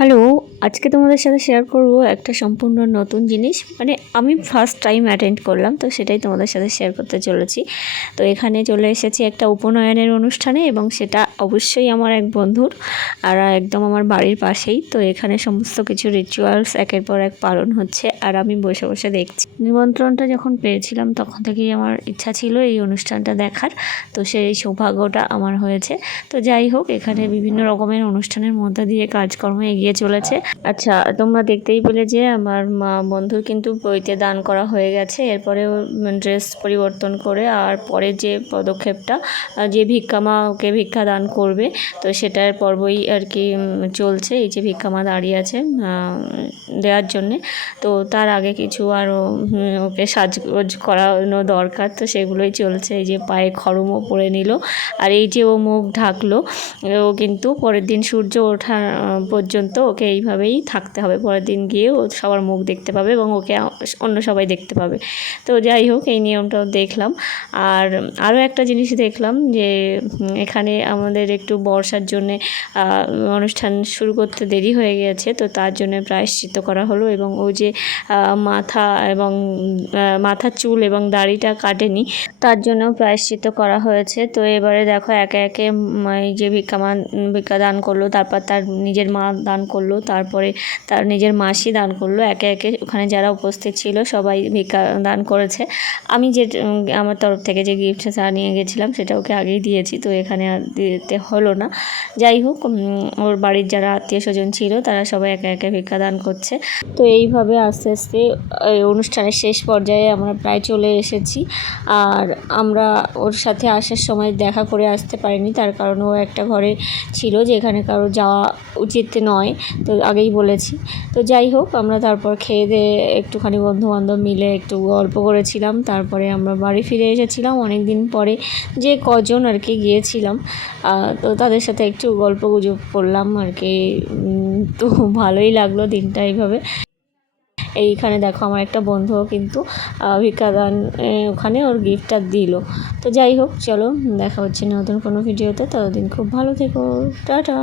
Hello, আজকে তোমাদের সাথে শেয়ার করব একটা সম্পূর্ণ নতুন জিনিস। মানে আমি ফার্স্ট টাইম অ্যাটেন্ড করলাম, তো সেটাই তোমাদের সাথে শেয়ার করতে চলেছি। তো এখানে চলে এসেছি একটা উপনয়নের অনুষ্ঠানে, এবং সেটা অবশ্যই আমার এক বন্ধুর, আর একদম আমার বাড়ির পাশেই। তো এখানে সমস্ত কিছু রিচুয়ালস একের পর এক পালন হচ্ছে, আর আমি বসে বসে দেখছি। নিমন্ত্রণটা যখন পেয়েছিলাম তখন থেকেই আমার ইচ্ছা ছিল এই অনুষ্ঠানটা দেখার, তো সেই সৌভাগ্যটা আমার হয়েছে। তো যাই হোক, এখানে বিভিন্ন রকমের অনুষ্ঠানের মধ্যে দিয়ে কাজকর্ম এগিয়ে চলেছে। আচ্ছা, তোমরা দেখতেই পেলে যে আমার বন্ধুর কিন্তু বইতে দান করা হয়ে গেছে। এরপরে ড্রেস পরিবর্তন করে আর পরের যে পদক্ষেপটা, যে ভিক্ষামা ওকে ভিক্ষা দান করবে, তো সেটার পর্বই আর কি চলছে। এই যে ভিক্ষামা দাঁড়িয়ে আছে দেওয়ার জন্যে, তো তার আগে কিছু আরও ওকে সাজগোজ করানো দরকার, তো সেগুলোই চলছে। এই যে পায়ে খড়মও পরে নিল, আর এই যে ও মুখ ঢাকলো, ও কিন্তু পরের দিন সূর্য ওঠা পর্যন্ত ওকে এইভাবেই থাকতে হবে। পরের দিন গিয়ে ও সবার মুখ দেখতে পাবে এবং ওকে অন্য সবাই দেখতে পাবে। তো যাই হোক, এই নিয়মটাও দেখলাম। আর আরও একটা জিনিস দেখলাম যে এখানে আমাদের একটু বর্ষার জন্যে অনুষ্ঠান শুরু করতে দেরি হয়ে গেছে, তো তার জন্য প্রায়শ্চিত্ত করা হলো। এবং ও যে মাথা এবং মাথার চুল এবং দাড়িটা কাটেনি, তার জন্য প্রায়শ্চিত্ত করা হয়েছে। তো এবারে দেখো একে একে এই যে ভিক্ষা দান করলো, তারপর তার নিজের মা দান করলো, তারপরে তার নিজের মাসি দান করলো। একে একে ওখানে যারা উপস্থিত ছিল সবাই ভিক্ষা দান করেছে। আমি যে আমার তরফ থেকে যে গিফটটা নিয়ে গেছিলাম সেটা ওকে আগেই দিয়েছি, তো এখানে আর দিতে হলো না। যাই হোক, ওর বাড়ির যারা আত্মীয় স্বজন ছিল তারা সবাই একে একে ভিক্ষা দান করছে। তো এইভাবে আস্তে আস্তে অনুষ্ঠানের শেষ পর্যায়ে আমরা প্রায় চলে এসেছি। আর আমরা ওর সাথে আসার সময় দেখা করে আসতে পারিনি, তার কারণ ও একটা ঘরে ছিল যেখানে কারো যাওয়া উচিত নয়, তো আগেই বলেছি। তো যাই হোক, আমরা তারপর খেয়ে দিয়ে একটুখানি বন্ধুবান্ধব মিলে একটু গল্প করেছিলাম। তারপরে আমরা বাড়ি ফিরে এসেছিলাম অনেক দিন পরে, যে কজন আর কি গিয়েছিলাম, তো তাদের সাথে একটু গল্প গুজব করলাম আর কি। তো ভালোই লাগলো দিনটা এইভাবে। এইখানে দেখো আমার একটা বন্ধুও কিন্তু ভিক্ষাদান ওখানে ওর গিফটটা দিল। তো যাই হোক, চলো দেখা হচ্ছে নতুন কোনো ভিডিওতে। ততদিন খুব ভালো থেকো, টাটা।